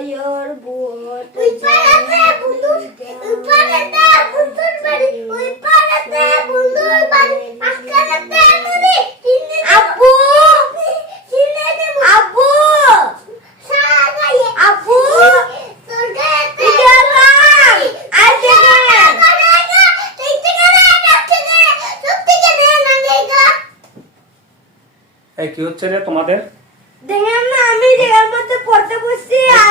your boat. এই কি হচ্ছে রে তোমাদের? দেখেন না, আমি জায়গার মধ্যে পড়তে বসছি আর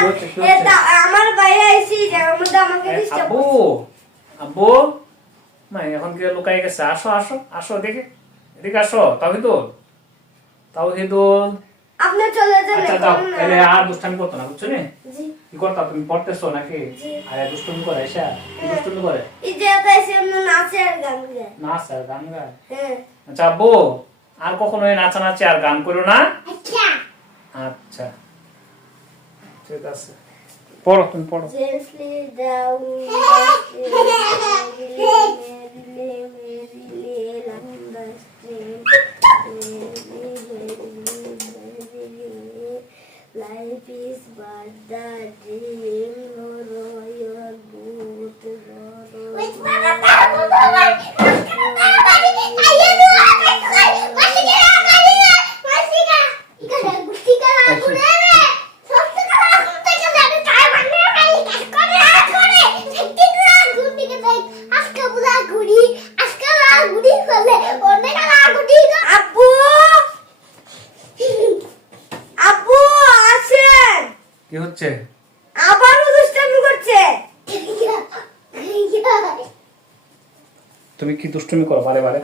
আমার বাইরে আইছি জায়গার মধ্যে আমাকে ডিস্টার্ব আব্বু আব্বু মা এখন কি লুকাই গেছে? আসো আসো আসো দেখে এদিকে আসো। তাওহিদুল তাওহিদুল আপনি চলে যান। আচ্ছা যাও, তাহলে আর দুষ্টামি করতো না, বুঝছো নি? জি কি করতা তুমি? পড়তেছো নাকি? আরে দুষ্টুমি করে এসা কি দুষ্টুমি করে? এই যে এসে আমরা নাচে আর গান গাই। না স্যার গান গায়। হ্যাঁ আচ্ছা আব্বু আর কখনো এই নাচানাচি আর গান করো না। আচ্ছা আচ্ছা ঠিক আছে, পড়ো তুমি পড়ো। Gently down the stream, life is but the dream, row your boat, কি হচ্ছে? আবার দুষ্টামি করছে। তুমি কি দুষ্টুমি করো বারে বারে?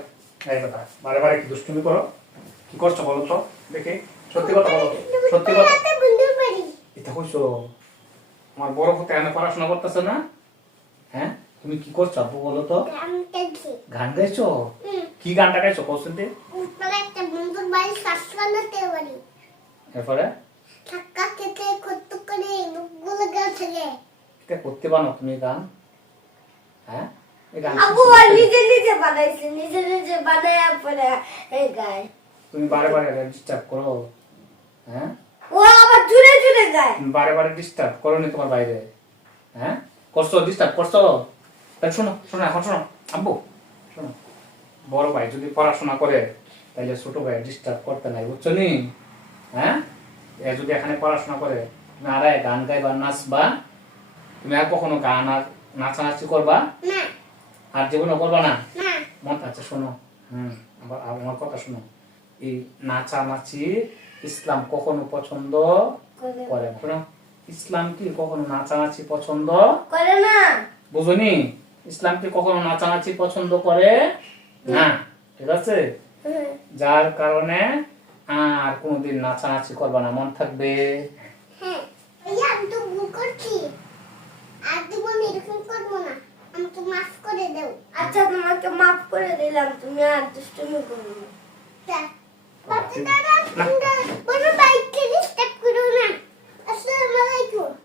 এই কথা বারে বারে কি দুষ্টুমি করো? কি করছো বলো তো দেখি, সত্যি কথা বলো, সত্যি কথা। এটা কইছো আমার বড় হতে এনে পড়াশোনা করতেছে না? হ্যাঁ তুমি কি করছো আব্বু বলো তো? গান গাইছো? কি গানটা গাইছো কোশ্চেন দিয়ে? এরপরে এটা করতে পারো তুমি গান? হ্যাঁ এই গান আবু নিজে নিজে বানাইছে, নিজে নিজে বানায় পরে এই গায়। তুমি বারে বারে ডিস্টার্ব করো। হ্যাঁ ও আবার জুড়ে জুড়ে গায়। তুমি বারে বারে ডিস্টার্ব করো নি তোমার বাইরে? হ্যাঁ করছো, ডিস্টার্ব করছো? তাই শোনো শোনো এখন শোনো আব্বু শোনো, বড় ভাই যদি পড়াশোনা করে তাহলে ছোট ভাই ডিস্টার্ব করতে নাই, বুঝছো নি? হ্যাঁ এ যদি এখানে পড়াশোনা করে তুমি আর গান গাইবা নাচবা, তুমি আর কখনো গান আর নাচানাচি করবা আর জীবনে করবা না? মত আছে শোনো, আবার আমার কথা শোনো, এই নাচানাচি ইসলাম কখনো পছন্দ করে না। শোনো ইসলাম কি কখনো নাচানাচি পছন্দ করে না, বুঝনি? ইসলাম কি কখনো নাচানাচি পছন্দ করে না, ঠিক আছে? যার কারণে আর কোনোদিন নাচানাচি করবা না, মন থাকবে? আচ্ছা তোমাকে মাফ করে দিলাম, তুমি আর দুষ্টুমি করো না।